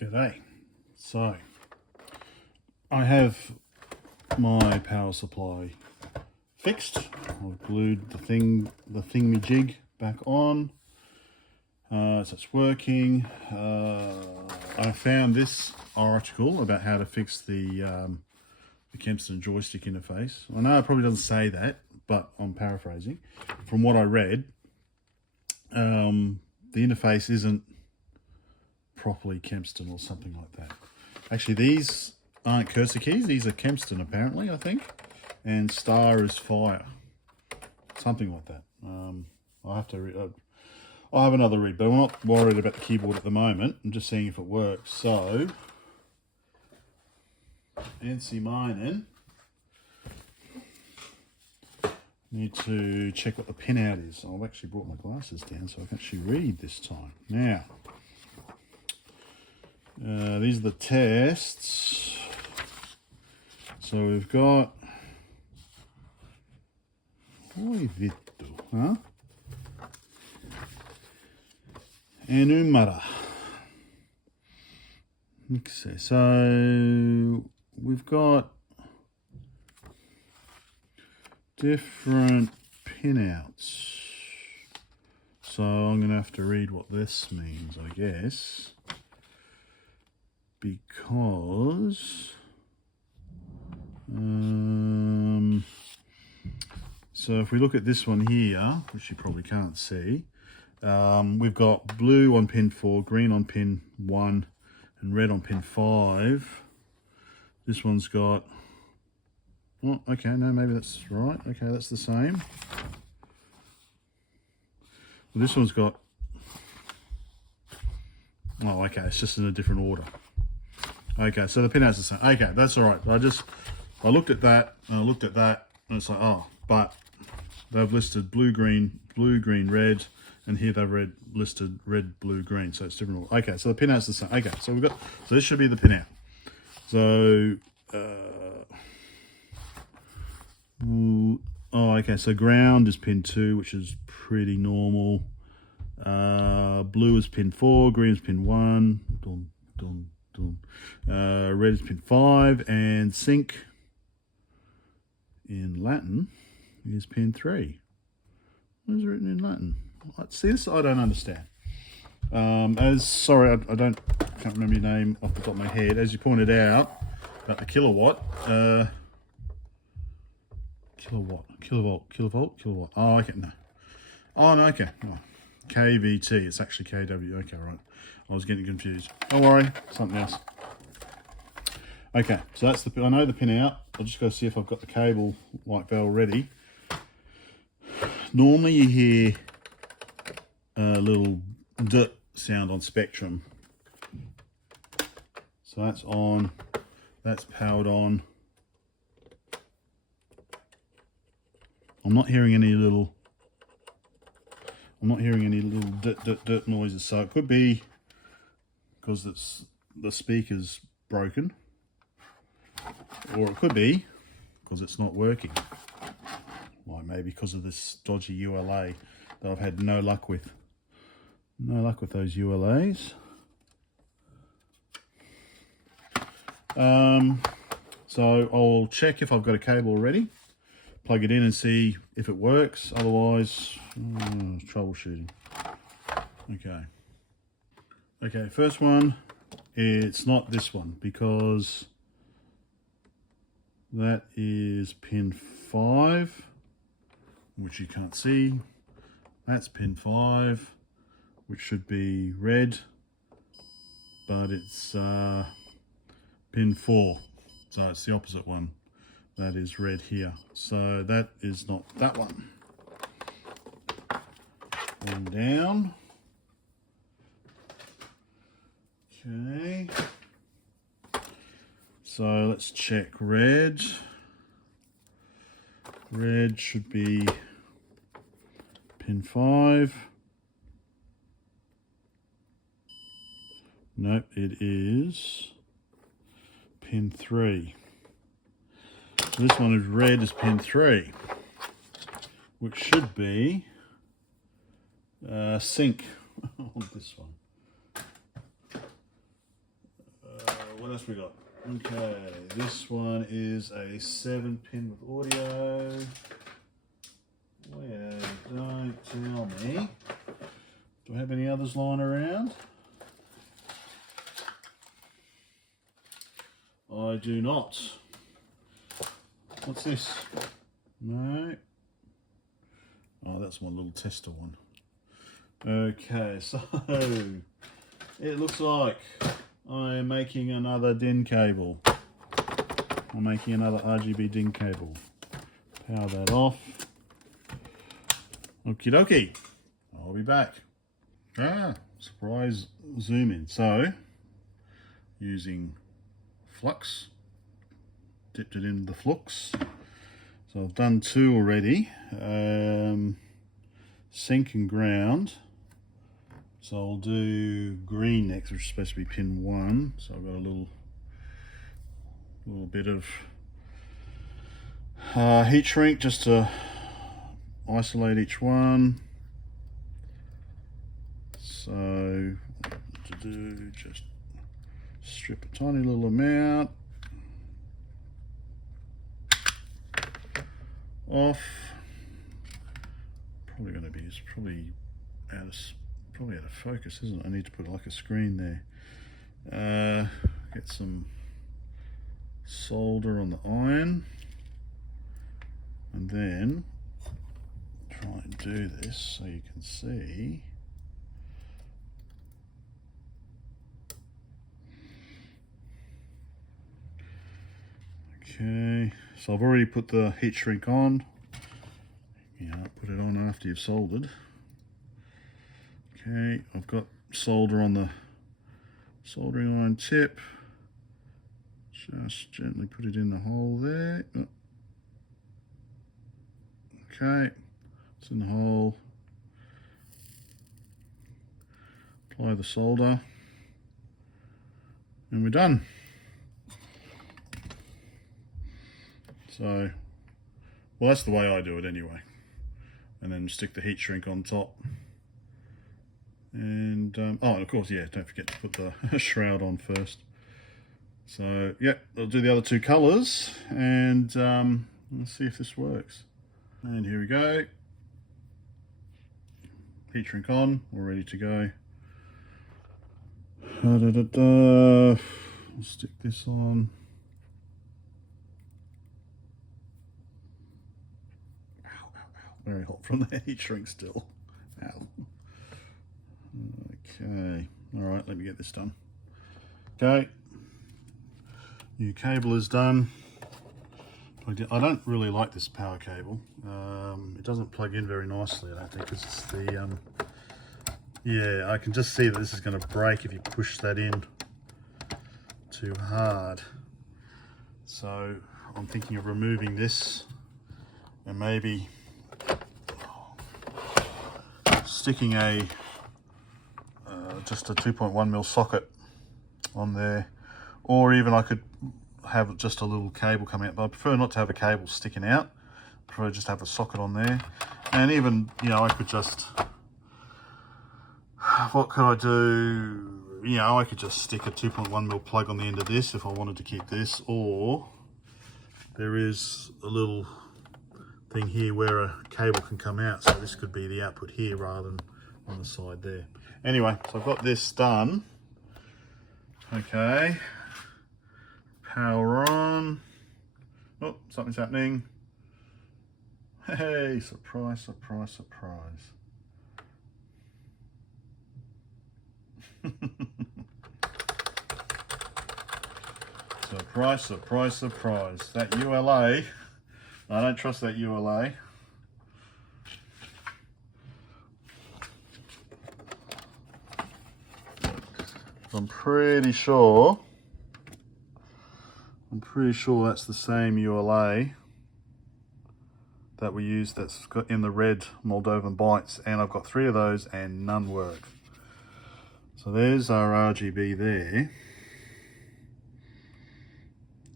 G'day. So, I have my power supply fixed. I've glued the thingamajig back on. So it's working. I found this article about how to fix the Kempston joystick interface. I know it probably doesn't say that, but I'm paraphrasing. From what I read, the interface isn't properly Kempston or something like that. Actually, these aren't cursor keys. These are Kempston, apparently, I think. And star is fire. Something like that. I'll have to I'll have another read, but I'm not worried about the keyboard at the moment. I'm just seeing if it works. So, NC mining. Need to check what the pinout is. I've actually brought my glasses down so I can actually read this time. Now, these are the tests. So we've got Enumera. Okay, so we've got different pinouts. So I'm going to have to read what this means, I guess. Because so if we look at this one here, which you probably can't see, we've got blue on pin 4, green on pin 1, and red on pin 5. This one's got, oh, okay, no, maybe that's right. Okay, that's the same. Well, this one's got, oh, okay, it's just in a different order. Okay, so the pinout's the same. Okay, that's all right. I looked at that, and I looked at that, and it's like, oh, but they've listed blue, green, red, and here they've listed red, blue, green, so it's different order. Okay, so the pinout's the same. Okay, so so this should be the pinout. So, oh, okay, so ground is pin 2, which is pretty normal. Blue is pin 4, green is pin 1. Dun, dun. Red is pin 5, and sync in Latin is pin 3. What is written in Latin? See, this I don't understand. Sorry, I can't remember your name off the top of my head. As you pointed out about the kilowatt, kilovolt. Oh, okay, no. Oh, no, okay. Oh, KVT. It's actually KW. Okay, right. I was getting confused. Don't worry, something else. Okay, so that's I know the pin out. I'll just go see if I've got the cable like that already. Normally you hear a little "d" sound on Spectrum. So that's on, that's powered on. I'm not hearing any little "d" noises, so it could be because the speaker's broken, or it could be because it's not working, like maybe because of this dodgy ULA that I've had no luck with those ULAs. So I'll check if I've got a cable already, plug it in and see if it works. Otherwise, troubleshooting. Okay, first one, it's not this one because that is pin 5, which you can't see. That's pin 5, which should be red, but it's pin 4, so it's the opposite one. That is red here, so that is not that one. And down. Okay, so let's check red. Red should be pin 5. Nope, it is pin 3. So this one is red is pin 3, which should be sync on this one. else we got? Okay, this one is a 7-pin with audio. Well, don't tell me. Do I have any others lying around? I do not. What's this? No. Oh, that's my little tester one. Okay, so it looks like I'm making another DIN cable. I'm making another RGB DIN cable. Power that off. Okie dokie. I'll be back. Surprise zoom in. So, using flux, dipped it in the flux. So I've done 2 already. Sync and ground. So I'll do green next, which is supposed to be pin 1. So I've got a little bit of heat shrink just to isolate each one. So what to do, just strip a tiny little amount off. Probably going to be, it's probably out of focus, isn't it? I need to put like a screen there. Get some solder on the iron, and then try and do this so you can see. Okay, so I've already put the heat shrink on. Put it on after you've soldered. Okay, I've got solder on the soldering iron tip. Just gently put it in the hole there. Okay, it's in the hole. Apply the solder, and we're done. So, well, that's the way I do it anyway. And then stick the heat shrink on top. And, oh, and of course, yeah, don't forget to put the shroud on first. So, yep, I'll do the other 2 colours, and let's see if this works. And here we go. Heat shrink on, we're ready to go. I'll stick this on. Very hot from the heat shrink still. Ow. Okay, all right, let me get this done. Okay, new cable is done. I don't really like this power cable. It doesn't plug in very nicely, I don't think, because it's the, yeah, I can just see that this is going to break if you push that in too hard. So I'm thinking of removing this and maybe sticking just a 2.1mm socket on there, or even I could have just a little cable coming out, but I prefer not to have a cable sticking out. I prefer just have a socket on there. And even, I could just, what could I do? I could just stick a 2.1mm plug on the end of this if I wanted to keep this, or there is a little thing here where a cable can come out, so this could be the output here rather than on the side there. Anyway, so I've got this done. Okay, power on. Oh, something's happening. Hey, surprise, surprise, surprise. Surprise, surprise, surprise. That ULA, I don't trust that ULA. I'm pretty sure that's the same ULA that we used, that's got in the red Moldovan bytes, and I've got 3 of those and none work. So there's our RGB there,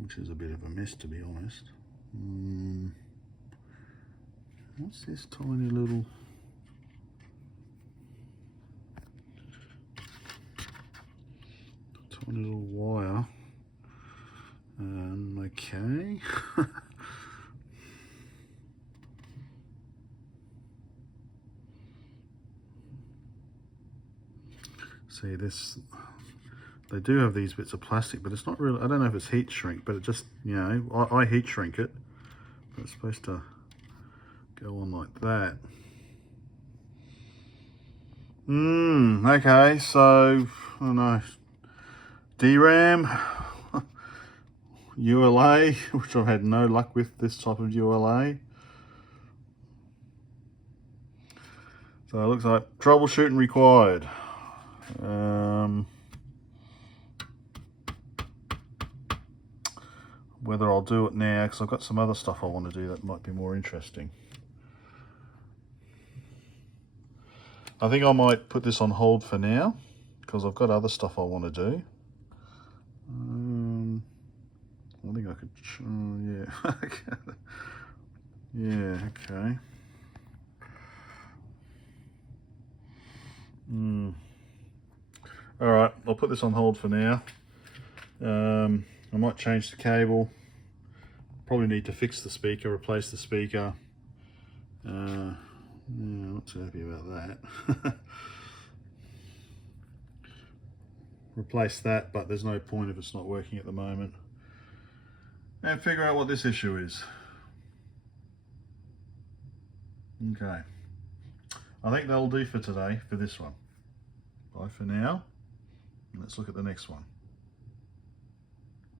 which is a bit of a mess, to be honest. What's this tiny little wire? Okay. See this, they do have these bits of plastic, but it's not really, I don't know if it's heat shrink, but it just, you know, I heat shrink it, but it's supposed to go on like that. Okay, so, I don't know, DRAM, ULA, which I've had no luck with this type of ULA. So it looks like troubleshooting required. Whether I'll do it now, because I've got some other stuff I want to do that might be more interesting. I think I might put this on hold for now, because I've got other stuff I want to do. I think I could, yeah. Yeah, okay. All right, I'll put this on hold for now. I might change the cable. Probably need to fix the speaker, replace the speaker. Yeah, not too happy about that. Replace that, but there's no point if it's not working at the moment. And figure out what this issue is. Okay. I think that'll do for today for this one. Bye for now. Let's look at the next one.